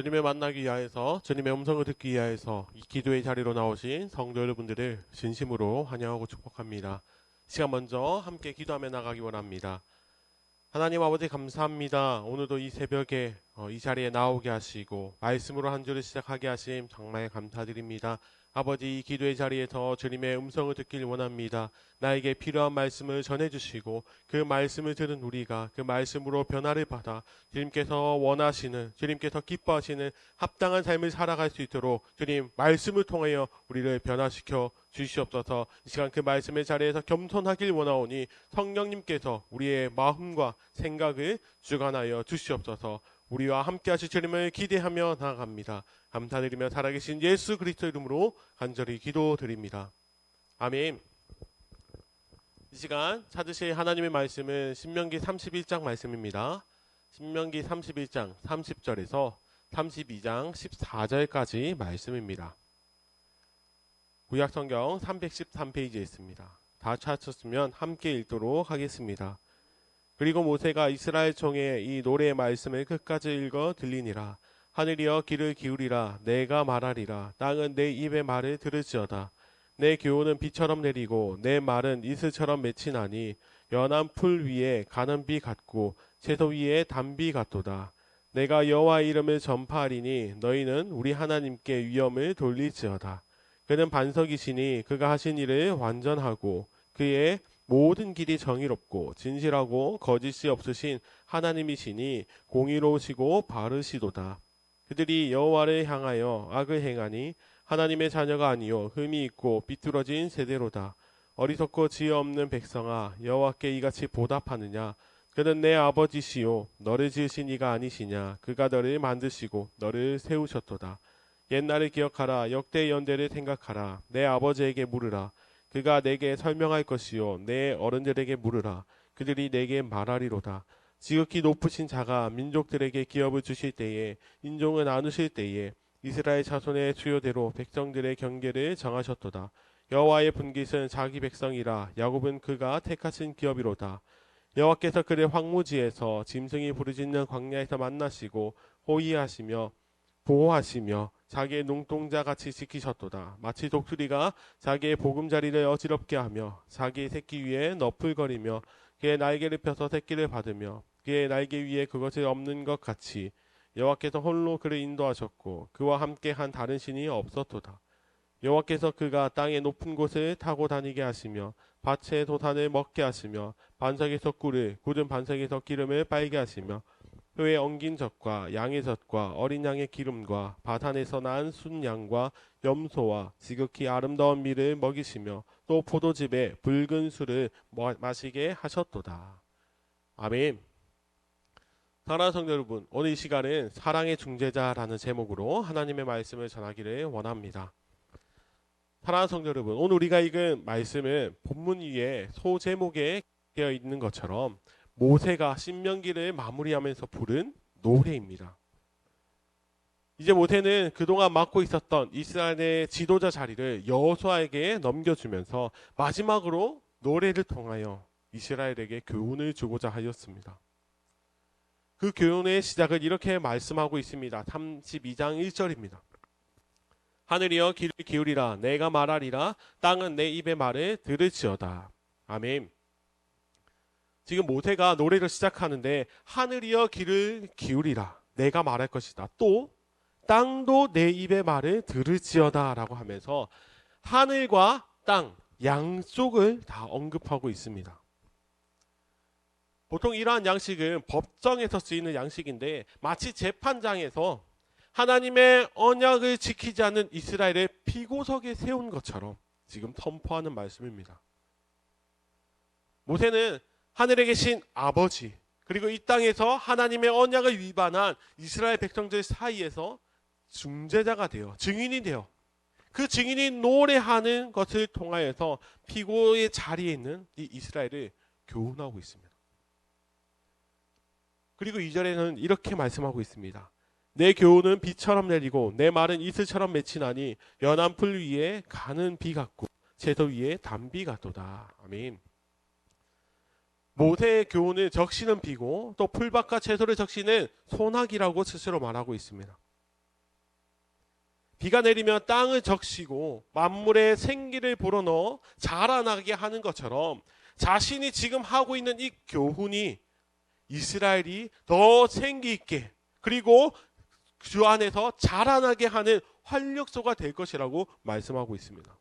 주님을 만나기 위하여서 주님의 음성을 듣기 위하여서 이 기도의 자리로 나오신 성도 여러분들을 진심으로 환영하고 축복합니다. 시간 먼저 함께 기도하며 나가기 원합니다. 하나님 아버지 감사합니다. 오늘도 이 새벽에 이 자리에 나오게 하시고 말씀으로 한 주를 시작하게 하심 정말 감사드립니다. 아버지 이 기도의 자리에서 주님의 음성을 듣길 원합니다. 나에게 필요한 말씀을 전해주시고 그 말씀을 들은 우리가 그 말씀으로 변화를 받아 주님께서 원하시는 주님께서 기뻐하시는 합당한 삶을 살아갈 수 있도록 주님 말씀을 통하여 우리를 변화시켜 주시옵소서. 이 시간 그 말씀의 자리에서 겸손하길 원하오니 성령님께서 우리의 마음과 생각을 주관하여 주시옵소서. 우리와 함께 하실 주님을 기대하며 나아갑니다. 감사드리며 살아계신 예수 그리스도 이름으로 간절히 기도드립니다. 아멘. 이 시간 찾으실 하나님의 말씀은 신명기 31장 말씀입니다. 신명기 31장 30절에서 32장 14절까지 말씀입니다. 구약성경 313페이지에 있습니다. 다 찾으셨으면 함께 읽도록 하겠습니다. 그리고 모세가 이스라엘 총회에 이 노래의 말씀을 끝까지 읽어 들리니라. 하늘이여 귀를 기울이라. 내가 말하리라. 땅은 내 입의 말을 들을지어다. 내 교훈은 비처럼 내리고 내 말은 이슬처럼 맺히나니 연한 풀 위에 가는 비 같고 채소 위에 단비 같도다. 내가 여호와의 이름을 전파하리니 너희는 우리 하나님께 위엄을 돌릴지어다. 그는 반석이시니 그가 하신 일을 완전하고 그의 모든 길이 정의롭고 진실하고 거짓이 없으신 하나님이시니 공의로우시고 바르시도다. 그들이 여호와를 향하여 악을 행하니 하나님의 자녀가 아니요 흠이 있고 비뚤어진 세대로다. 어리석고 지혜 없는 백성아 여호와께 이같이 보답하느냐. 그는 내 아버지시요 너를 지으신 이가 아니시냐. 그가 너를 만드시고 너를 세우셨도다. 옛날을 기억하라. 역대 연대를 생각하라. 내 아버지에게 물으라. 그가 내게 설명할 것이요 내 어른들에게 물으라. 그들이 내게 말하리로다. 지극히 높으신 자가 민족들에게 기업을 주실 때에 인종을 나누실 때에 이스라엘 자손의 수요대로 백성들의 경계를 정하셨도다. 여호와의 분깃은 자기 백성이라. 야곱은 그가 택하신 기업이로다. 여호와께서 그를 황무지에서 짐승이 부르짖는 광야에서 만나시고 호위하시며 보호하시며 자기의 눈동자같이 지키셨도다. 마치 독수리가 자기의 보금자리를 어지럽게 하며 자기의 새끼 위에 너풀거리며 그의 날개를 펴서 새끼를 받으며 그의 날개 위에 그것을 엎는 것 같이 여호와께서 홀로 그를 인도하셨고 그와 함께한 다른 신이 없었도다. 여호와께서 그가 땅의 높은 곳을 타고 다니게 하시며 밭의 도산을 먹게 하시며 반석에서 꿀을 굳은 반석에서 기름을 빨게 하시며 혀에 엉긴 젖과 양의 젖과 어린 양의 기름과 바산에서 난 순양과 염소와 지극히 아름다운 밀을 먹이시며 또 포도즙에 붉은 술을 마시게 하셨도다. 아멘. 사랑하는 성도 여러분, 오늘 이 시간은 사랑의 중재자라는 제목으로 하나님의 말씀을 전하기를 원합니다. 사랑하는 성도 여러분, 오늘 우리가 읽은 말씀은 본문 위에 소제목에 되어 있는 것처럼 모세가 신명기를 마무리하면서 부른 노래입니다. 이제 모세는 그동안 맡고 있었던 이스라엘의 지도자 자리를 여호수아에게 넘겨주면서 마지막으로 노래를 통하여 이스라엘에게 교훈을 주고자 하였습니다. 그 교훈의 시작을 이렇게 말씀하고 있습니다. 32장 1절입니다. 하늘이여 귀를 기울이라. 내가 말하리라. 땅은 내 입의 말을 들을지어다. 아멘. 지금 모세가 노래를 시작하는데 하늘이여 귀를 기울이라. 내가 말할 것이다. 또 땅도 내 입의 말을 들을지어다 라고 하면서 하늘과 땅 양쪽을 다 언급하고 있습니다. 보통 이러한 양식은 법정에서 쓰이는 양식인데 마치 재판장에서 하나님의 언약을 지키지 않는 이스라엘의 피고석에 세운 것처럼 지금 선포하는 말씀입니다. 모세는 하늘에 계신 아버지 그리고 이 땅에서 하나님의 언약을 위반한 이스라엘 백성들 사이에서 중재자가 되어 증인이 되어 그 증인이 노래하는 것을 통하여서 피고의 자리에 있는 이 이스라엘을 교훈하고 있습니다. 그리고 2절에는 이렇게 말씀하고 있습니다. 내 교훈은 비처럼 내리고 내 말은 이슬처럼 맺히나니 연한 풀 위에 가는 비 같고 채소 위에 단비 같도다. 아멘. 모세의 교훈을 적시는 비고 또 풀밭과 채소를 적시는 소나기라고 스스로 말하고 있습니다. 비가 내리면 땅을 적시고 만물에 생기를 불어넣어 자라나게 하는 것처럼 자신이 지금 하고 있는 이 교훈이 이스라엘이 더 생기 있게 그리고 주 안에서 자라나게 하는 활력소가 될 것이라고 말씀하고 있습니다.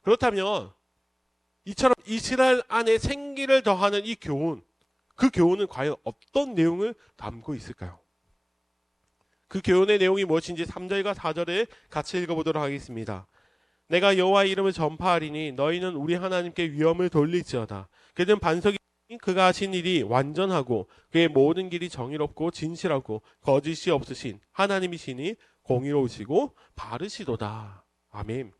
그렇다면 이처럼 이스라엘 안에 생기를 더하는 이 교훈, 그 교훈은 과연 어떤 내용을 담고 있을까요? 그 교훈의 내용이 무엇인지 3절과 4절을 같이 읽어보도록 하겠습니다. 내가 여호와의 이름을 전파하리니 너희는 우리 하나님께 위엄을 돌릴지어다. 그는 반석이 그가 하신 일이 완전하고 그의 모든 길이 정의롭고 진실하고 거짓이 없으신 하나님이시니 공의로우시고 바르시도다. 아멘.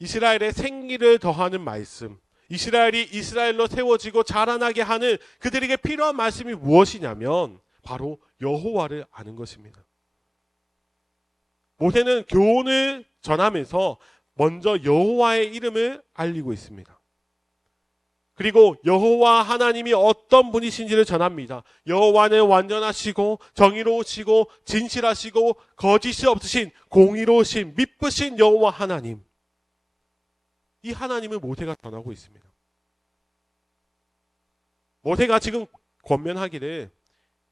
이스라엘의 생기를 더하는 말씀, 이스라엘이 이스라엘로 세워지고 자라나게 하는 그들에게 필요한 말씀이 무엇이냐면 바로 여호와를 아는 것입니다. 모세는 교훈을 전하면서 먼저 여호와의 이름을 알리고 있습니다. 그리고 여호와 하나님이 어떤 분이신지를 전합니다. 여호와는 완전하시고 정의로우시고 진실하시고 거짓이 없으신 공의로우신 미쁘신 여호와 하나님. 이 하나님을 모세가 전하고 있습니다. 모세가 지금 권면하기를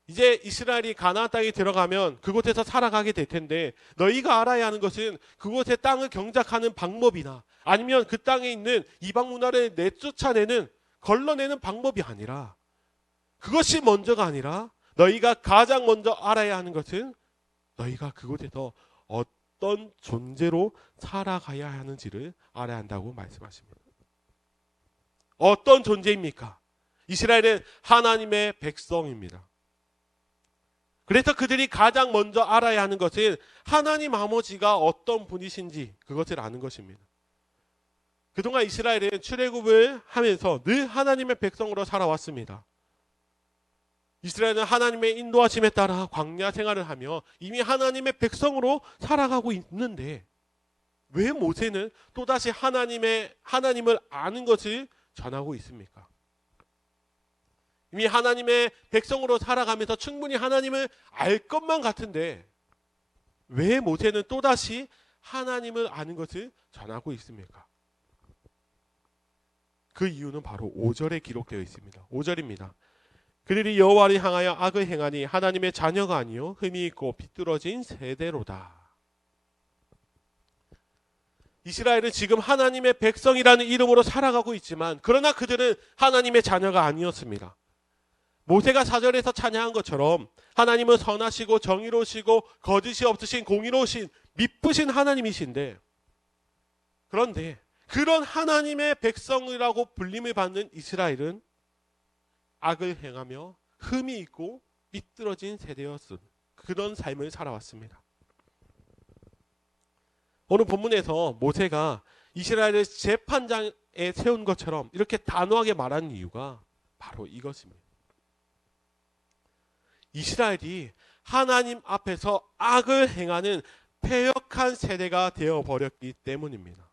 이제 이스라엘이 가나안 땅에 들어가면 그곳에서 살아가게 될 텐데 너희가 알아야 하는 것은 그곳의 땅을 경작하는 방법이나 아니면 그 땅에 있는 이방 문화를 내쫓아내는 걸러내는 방법이 아니라 그것이 먼저가 아니라 너희가 가장 먼저 알아야 하는 것은 너희가 그곳에서 어떤 존재로 살아가야 하는지를 알아야 한다고 말씀하십니다. 어떤 존재입니까? 이스라엘은 하나님의 백성입니다. 그래서 그들이 가장 먼저 알아야 하는 것은 하나님 아버지가 어떤 분이신지 그것을 아는 것입니다. 그동안 이스라엘은 출애굽을 하면서 늘 하나님의 백성으로 살아왔습니다. 이스라엘은 하나님의 인도하심에 따라 광야 생활을 하며 이미 하나님의 백성으로 살아가고 있는데 왜 모세는 또다시 하나님을 아는 것을 전하고 있습니까? 이미 하나님의 백성으로 살아가면서 충분히 하나님을 알 것만 같은데 왜 모세는 또다시 하나님을 아는 것을 전하고 있습니까? 그 이유는 바로 5절에 기록되어 있습니다. 5절입니다. 그들이 여호와를 향하여 악을 행하니 하나님의 자녀가 아니요 흠이 있고 비뚤어진 세대로다. 이스라엘은 지금 하나님의 백성이라는 이름으로 살아가고 있지만 그러나 그들은 하나님의 자녀가 아니었습니다. 모세가 4절에서 찬양한 것처럼 하나님은 선하시고 정의로우시고 거짓이 없으신 공의로우신 미쁘신 하나님이신데 그런데 그런 하나님의 백성이라고 불림을 받는 이스라엘은 악을 행하며 흠이 있고 삐뚤어진 세대였은 그런 삶을 살아왔습니다. 오늘 본문에서 모세가 이스라엘을 재판장에 세운 것처럼 이렇게 단호하게 말하는 이유가 바로 이것입니다. 이스라엘이 하나님 앞에서 악을 행하는 패역한 세대가 되어버렸기 때문입니다.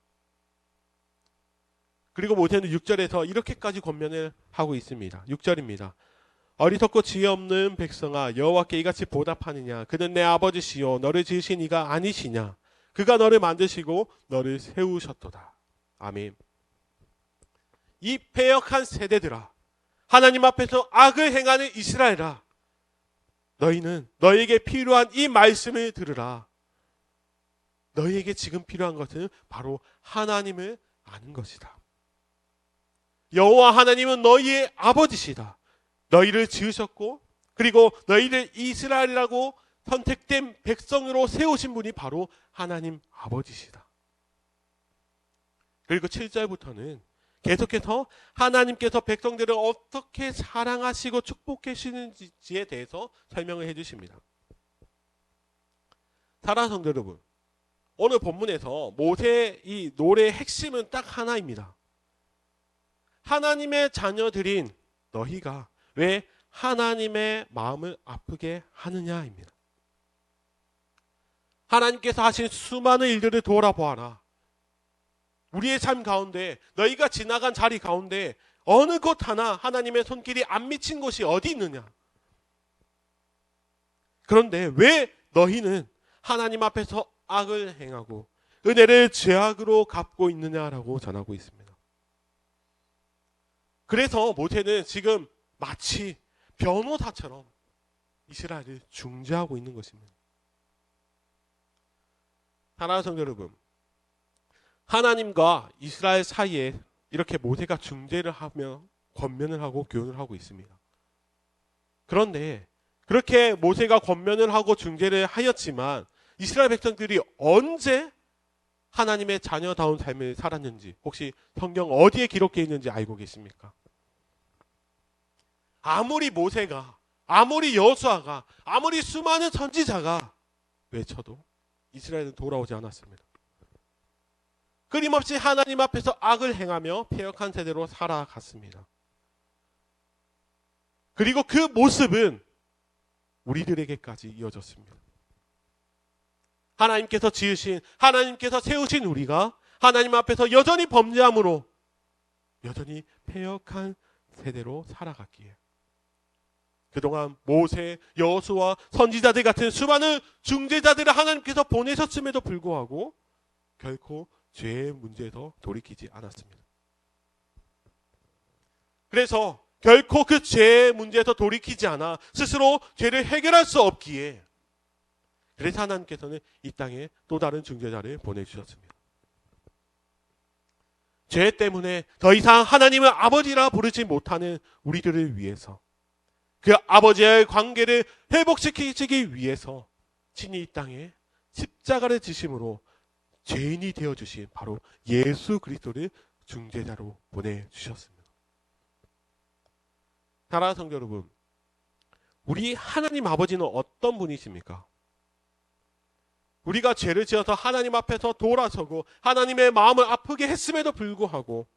그리고 모세는 6절에서 이렇게까지 권면을 하고 있습니다. 6절입니다. 어리석고 지혜 없는 백성아 여호와께 이같이 보답하느냐 그는 내 아버지시요 너를 지으신 이가 아니시냐 그가 너를 만드시고 너를 세우셨도다. 아멘. 이 패역한 세대들아 하나님 앞에서 악을 행하는 이스라엘아 너희는 너에게 필요한 이 말씀을 들으라. 너희에게 지금 필요한 것은 바로 하나님을 아는 것이다. 여호와 하나님은 너희의 아버지시다. 너희를 지으셨고 그리고 너희를 이스라엘이라고 선택된 백성으로 세우신 분이 바로 하나님 아버지시다. 그리고 7절부터는 계속해서 하나님께서 백성들을 어떻게 사랑하시고 축복하시는지에 대해서 설명을 해주십니다. 사랑하는 성도 여러분, 오늘 본문에서 모세의 이 노래의 핵심은 딱 하나입니다. 하나님의 자녀들인 너희가 왜 하나님의 마음을 아프게 하느냐입니다. 하나님께서 하신 수많은 일들을 돌아보아라. 우리의 삶 가운데 너희가 지나간 자리 가운데 어느 곳 하나 하나님의 손길이 안 미친 곳이 어디 있느냐. 그런데 왜 너희는 하나님 앞에서 악을 행하고 은혜를 죄악으로 갚고 있느냐라고 전하고 있습니다. 그래서 모세는 지금 마치 변호사처럼 이스라엘을 중재하고 있는 것입니다. 사랑하는 성도 여러분, 하나님과 이스라엘 사이에 이렇게 모세가 중재를 하며 권면을 하고 교훈을 하고 있습니다. 그런데 그렇게 모세가 권면을 하고 중재를 하였지만 이스라엘 백성들이 언제 하나님의 자녀다운 삶을 살았는지 혹시 성경 어디에 기록되어 있는지 알고 계십니까? 아무리 모세가, 아무리 여호수아가, 아무리 수많은 선지자가 외쳐도 이스라엘은 돌아오지 않았습니다. 끊임없이 하나님 앞에서 악을 행하며 패역한 세대로 살아갔습니다. 그리고 그 모습은 우리들에게까지 이어졌습니다. 하나님께서 지으신, 하나님께서 세우신 우리가 하나님 앞에서 여전히 범죄함으로 여전히 패역한 세대로 살아갔기에 그동안 모세, 여호수아, 선지자들 같은 수많은 중재자들을 하나님께서 보내셨음에도 불구하고 결코 죄의 문제에서 돌이키지 않았습니다. 그래서 결코 그 죄의 문제에서 돌이키지 않아 스스로 죄를 해결할 수 없기에 그래서 하나님께서는 이 땅에 또 다른 중재자를 보내주셨습니다. 죄 때문에 더 이상 하나님을 아버지라 부르지 못하는 우리들을 위해서 그 아버지의 관계를 회복시키기 위해서 친히 이 땅에 십자가를 지심으로 죄인이 되어주신 바로 예수 그리스도를 중재자로 보내주셨습니다. 사랑하는 성도 여러분, 우리 하나님 아버지는 어떤 분이십니까? 우리가 죄를 지어서 하나님 앞에서 돌아서고 하나님의 마음을 아프게 했음에도 불구하고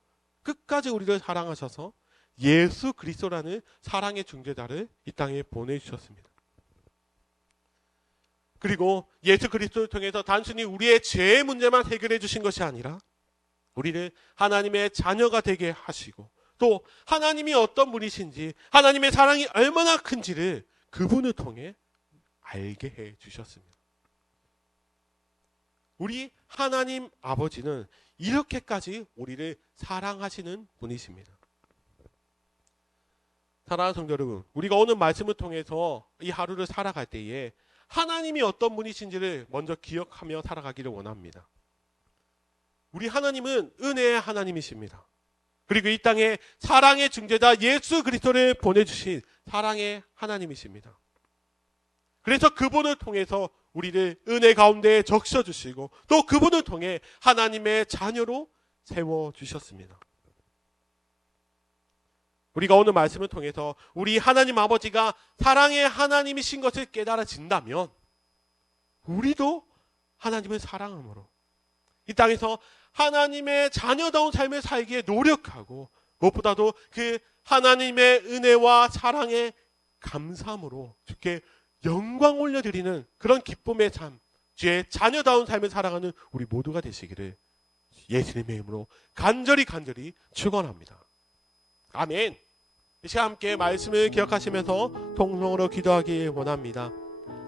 끝까지 우리를 사랑하셔서 예수 그리스도라는 사랑의 중재자를 이 땅에 보내주셨습니다. 그리고 예수 그리스도를 통해서 단순히 우리의 죄의 문제만 해결해 주신 것이 아니라 우리를 하나님의 자녀가 되게 하시고 또 하나님이 어떤 분이신지 하나님의 사랑이 얼마나 큰지를 그분을 통해 알게 해 주셨습니다. 우리 하나님 아버지는 이렇게까지 우리를 사랑하시는 분이십니다. 사랑하는 성도 여러분, 우리가 오늘 말씀을 통해서 이 하루를 살아갈 때에 하나님이 어떤 분이신지를 먼저 기억하며 살아가기를 원합니다. 우리 하나님은 은혜의 하나님이십니다. 그리고 이 땅에 사랑의 중재자 예수 그리스도를 보내주신 사랑의 하나님이십니다. 그래서 그분을 통해서 우리를 은혜 가운데 적셔주시고 또 그분을 통해 하나님의 자녀로 세워주셨습니다. 우리가 오늘 말씀을 통해서 우리 하나님 아버지가 사랑의 하나님이신 것을 깨달아진다면 우리도 하나님을 사랑함으로 이 땅에서 하나님의 자녀다운 삶을 살기에 노력하고 무엇보다도 그 하나님의 은혜와 사랑에 감사함으로 주께 영광 올려드리는 그런 기쁨의 삶, 주의 자녀다운 삶을 살아가는 우리 모두가 되시기를 예수님의 이름으로 간절히 축원합니다. 아멘. 이 시간 함께 말씀을 기억하시면서 통성으로 기도하기 원합니다.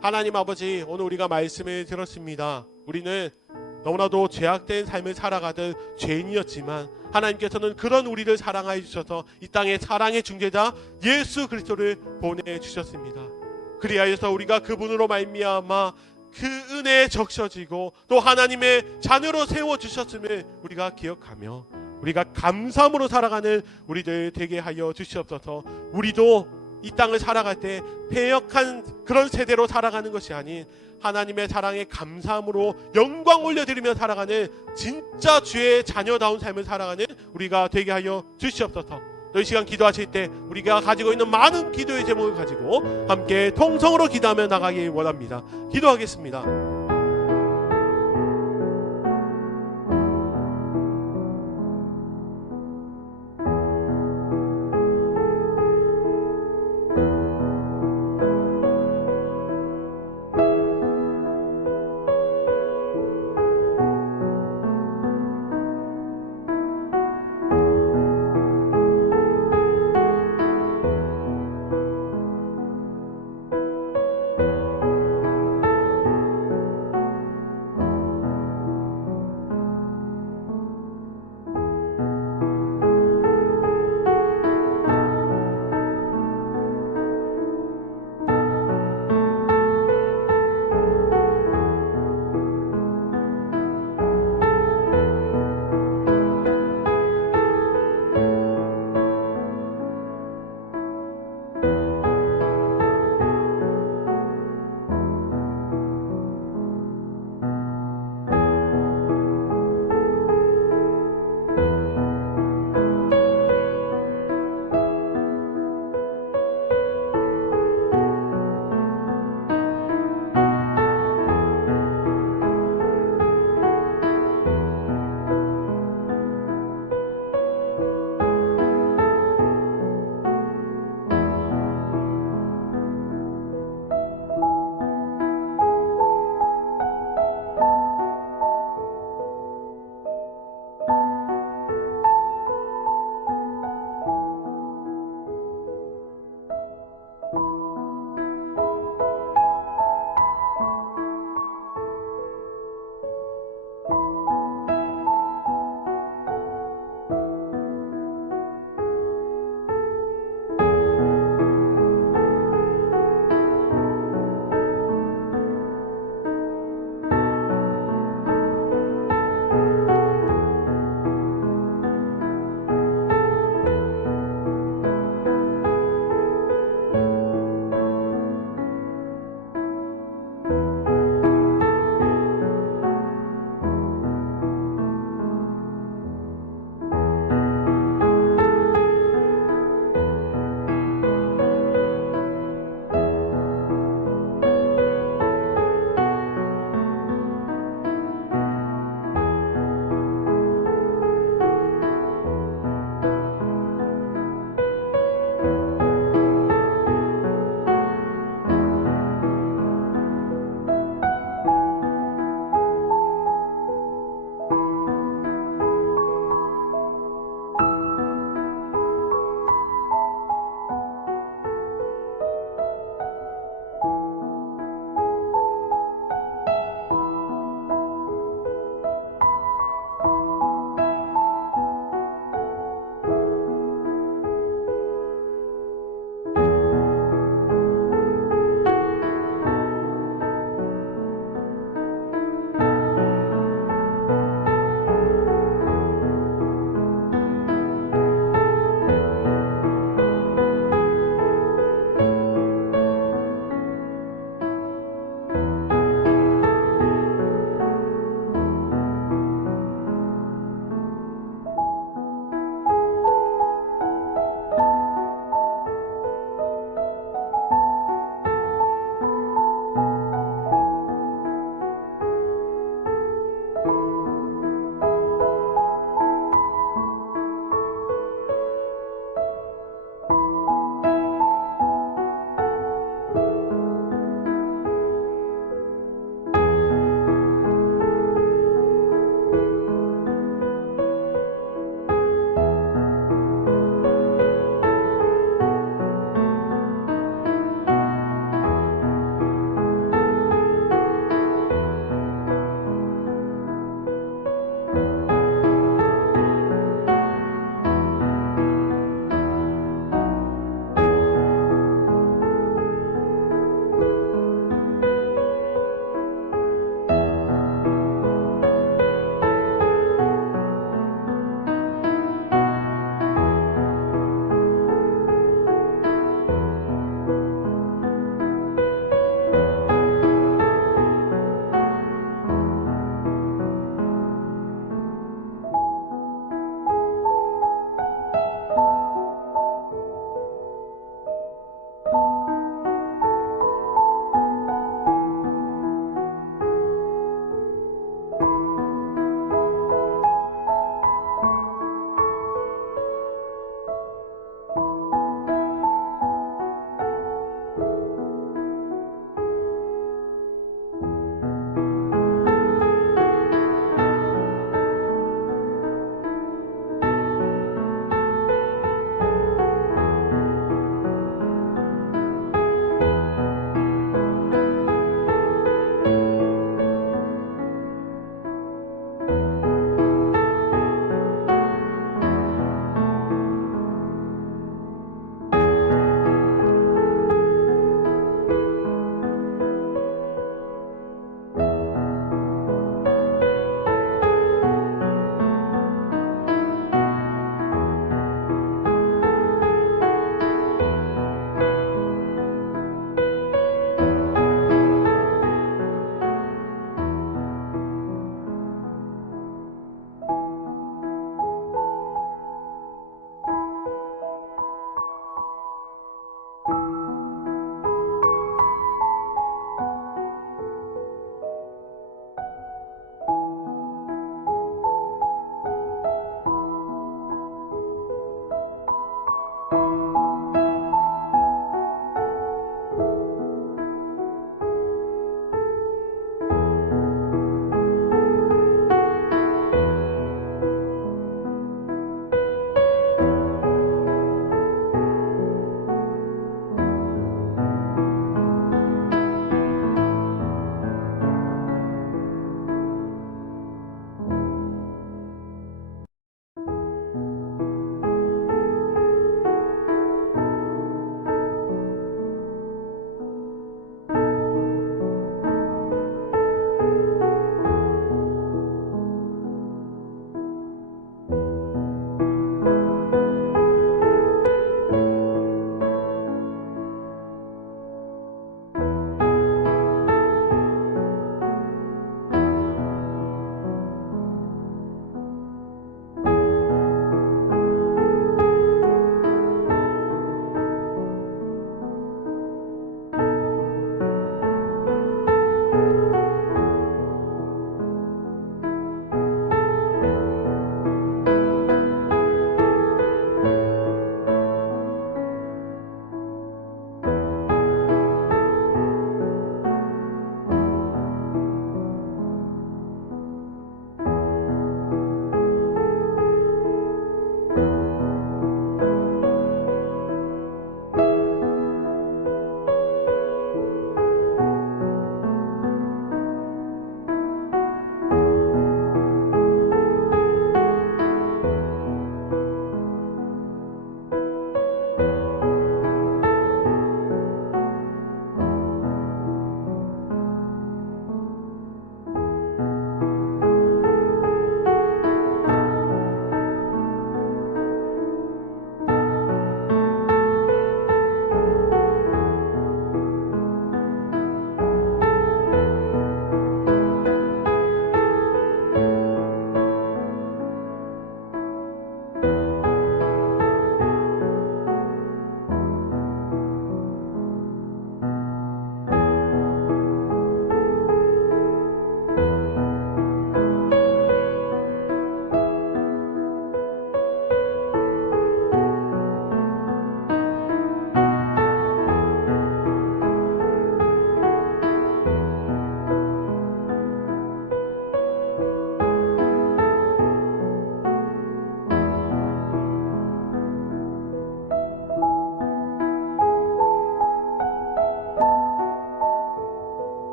하나님 아버지, 오늘 우리가 말씀을 들었습니다. 우리는 너무나도 죄악된 삶을 살아가던 죄인이었지만 하나님께서는 그런 우리를 사랑하여 주셔서 이 땅에 사랑의 중재자 예수 그리스도를 보내주셨습니다. 그리하여서 우리가 그분으로 말미암아 그 은혜에 적셔지고 또 하나님의 자녀로 세워주셨음을 우리가 기억하며 우리가 감사함으로 살아가는 우리들 되게 하여 주시옵소서. 우리도 이 땅을 살아갈 때 패역한 그런 세대로 살아가는 것이 아닌 하나님의 사랑에 감사함으로 영광 올려드리며 살아가는 진짜 주의 자녀다운 삶을 살아가는 우리가 되게 하여 주시옵소서. 또 이 시간 기도하실 때 우리가 가지고 있는 많은 기도의 제목을 가지고 함께 통성으로 기도하며 나가기 원합니다. 기도하겠습니다.